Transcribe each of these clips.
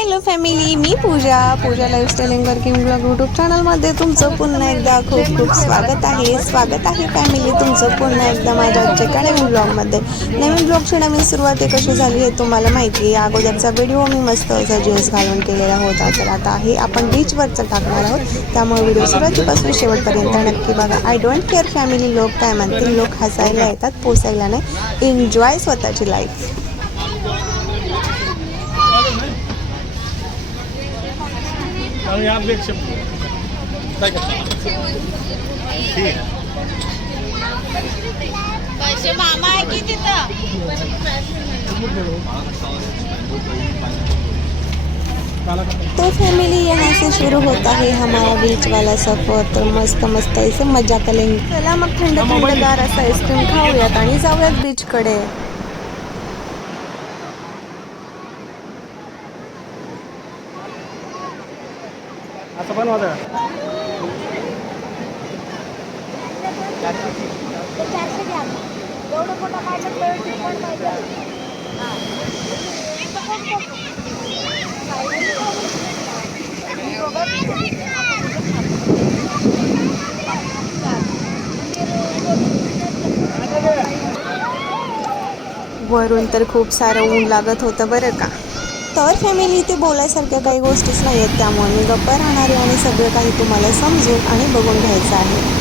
Hello family मी Pooja. Pooja lifestyle working blog YouTube चॅनलमध्ये तुमचं पुन्हा एकदा खूप खूप स्वागत आहे. स्वागत आहे फॅमिली तुमचं पुन्हा एकदा माझ्या आजच्या नवीन ब्लॉगमध्ये नवीन ब्लॉगची नवीन सुरुवात कशी झाली हे तुम्हाला माहिती आहे. अगोदरचा व्हिडिओ मी मस्त असा ज्यूस घालून केलेला होता. तर आता आहे आपण बीचवरचं टाकणार आहोत. त्यामुळे व्हिडिओ सुरुवातीपासून शेवटपर्यंत नक्की बघा. आय डोंट केअर फॅमिली लोक काय म्हणतील. लोक हसायला येतात पोसायला नाही. एन्जॉय स्वतःची लाईफ आणि आप देख शकतो काय करता? ठीक. पैसे मामा आहे की तिथं? तो फैमिली यहाँ से शुरू होता है हमारा बीच वाला सफर। तर मस्त मस्त ऐसे मजा करेंगे। चला मग थंड थंडगार असा आईस्क्रीम खाऊयात आणि जाऊयात बीचकडे असं पण वरून तर खूप सारं ऊन लागत होतं बरं का? तर फॅमिली इथे बोलायसारख्या काही गोष्टीच नाही आहेत त्यामुळे मी गप्पा राहणार आहे आणि सगळं काही तुम्हाला समजून आणि बघून घ्यायचं आहे.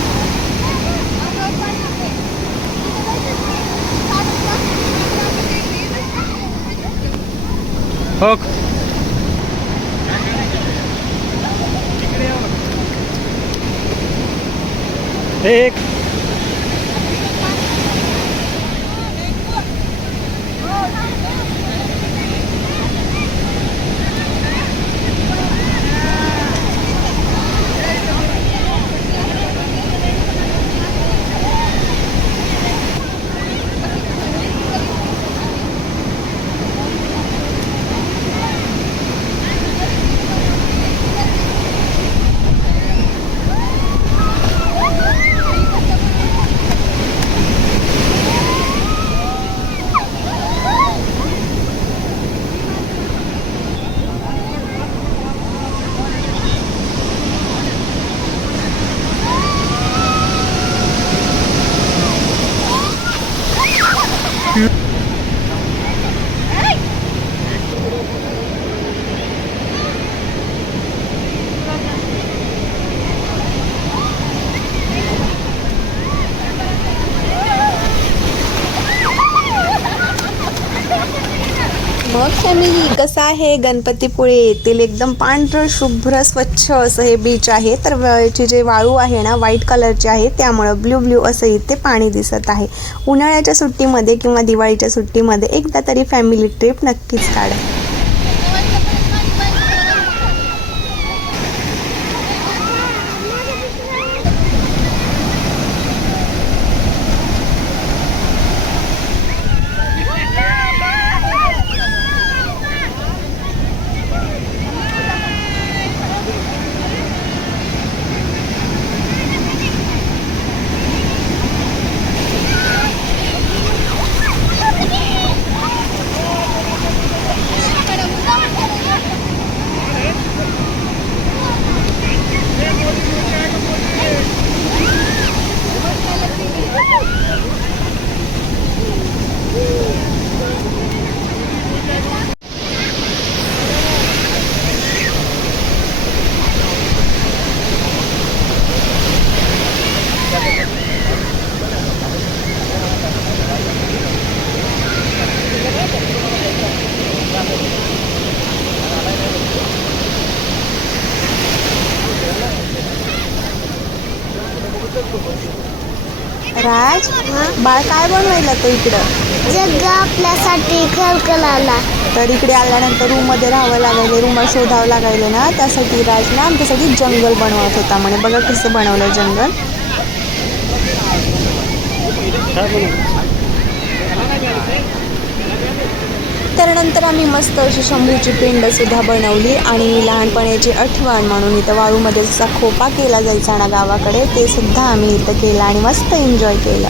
हो एक. फॅमिली कसं आहे? गणपतीपुळे येथील एकदम पांढरं शुभ्र स्वच्छ असं हे बीच आहे. तर याची जे वाळू आहे ना व्हाईट कलरचे आहे. त्यामुळं ब्ल्यू ब्ल्यू असं इथे पाणी दिसत आहे. उन्हाळ्याच्या सुट्टीमध्ये किंवा दिवाळीच्या सुट्टीमध्ये एकदा तरी फॅमिली ट्रिप नक्कीच काढा. राज बाळ काय बनवायला तो इकडं? जग आपल्यासाठी खलखलाला तर इकडे आल्यानंतर रूममध्ये राहावं लागायले रूम शोधावं लागायले ना त्यासाठी राज ना आमच्यासाठी जंगल बनवत होता म्हणे. बघा कसं बनवलं जंगल. त्यानंतर तर नंतर आम्ही मस्त अशी शंभूची पिंडसुद्धा बनवली आणि लहानपणाची आठवण म्हणून इथं वाळूमध्ये जसा खोपा केला जायचा ना गावाकडे ते सुद्धा आम्ही इथं केलं आणि मस्त एन्जॉय केलं.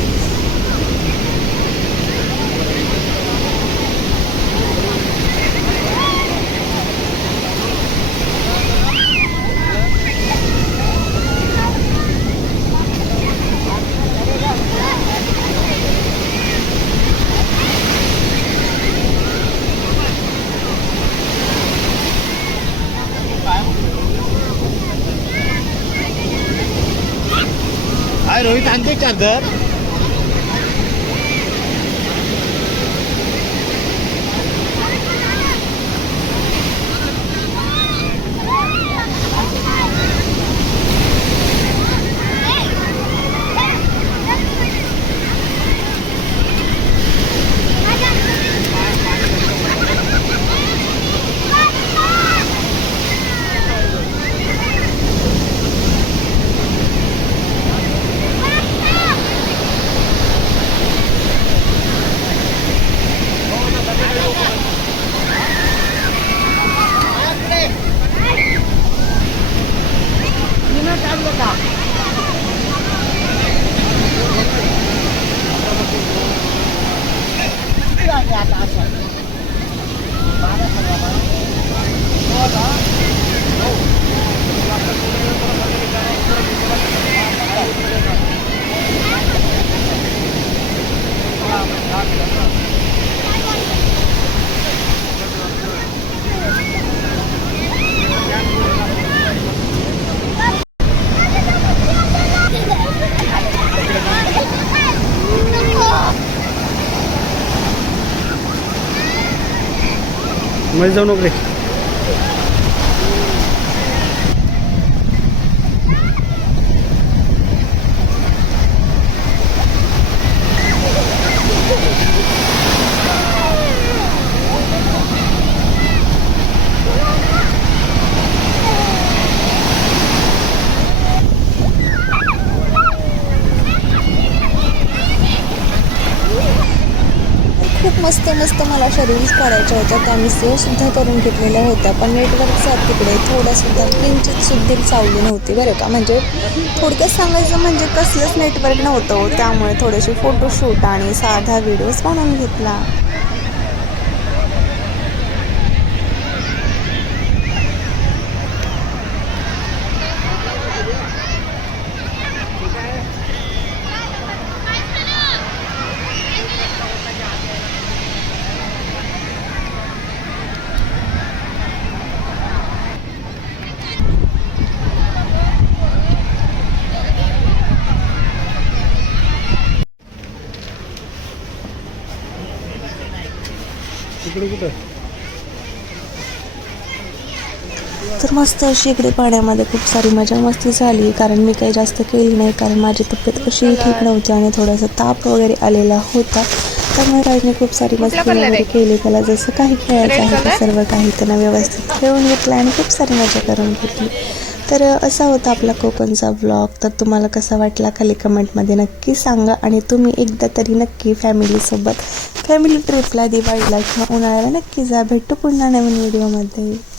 काय रोहित आणते चार्जर मध्ये जाऊ नोकरी. खूप मस्त मस्त मला अशा रील्स काढायच्या होत्या. त्या मी सेवसुद्धा करून घेतलेल्या होत्या. पण नेटवर्कचा तिकडे थोडासुद्धा किंचित सुद्धा चावली नव्हती बरं का. म्हणजे थोडक्यात सांगायचं म्हणजे कसलंच नेटवर्क नव्हतं. त्यामुळे थोडेसे फोटोशूट आणि साधा व्हिडिओज बनवून घेतला. तर मस्त अशी इकडे पाण्यामध्ये खूप सारी मजा मस्ती झाली कारण मी काही जास्त केली नाही कारण माझी तब्येत कशीही ठीक नव्हती आणि थोडासा ताप वगैरे आलेला होता. त्यामुळे राजने खूप सारी मस्ती वगैरे केली. त्याला जसं काही खेळायचं आहे ते सर्व काही त्यानं व्यवस्थित खेळून घेतलं आणि खूप सारी मजा करून घेतली. तर असा होता आपला कोकणचा ब्लॉग तर तुम्हाला कसा वाटला खाली कमेंटमध्ये नक्की सांगा आणि तुम्ही एकदा तरी नक्की फॅमिलीसोबत फॅमिली ट्रिपला दिवाळीला किंवा उन्हाळ्याला नक्की जा. भेटू पुन्हा नवीन व्हिडिओमध्ये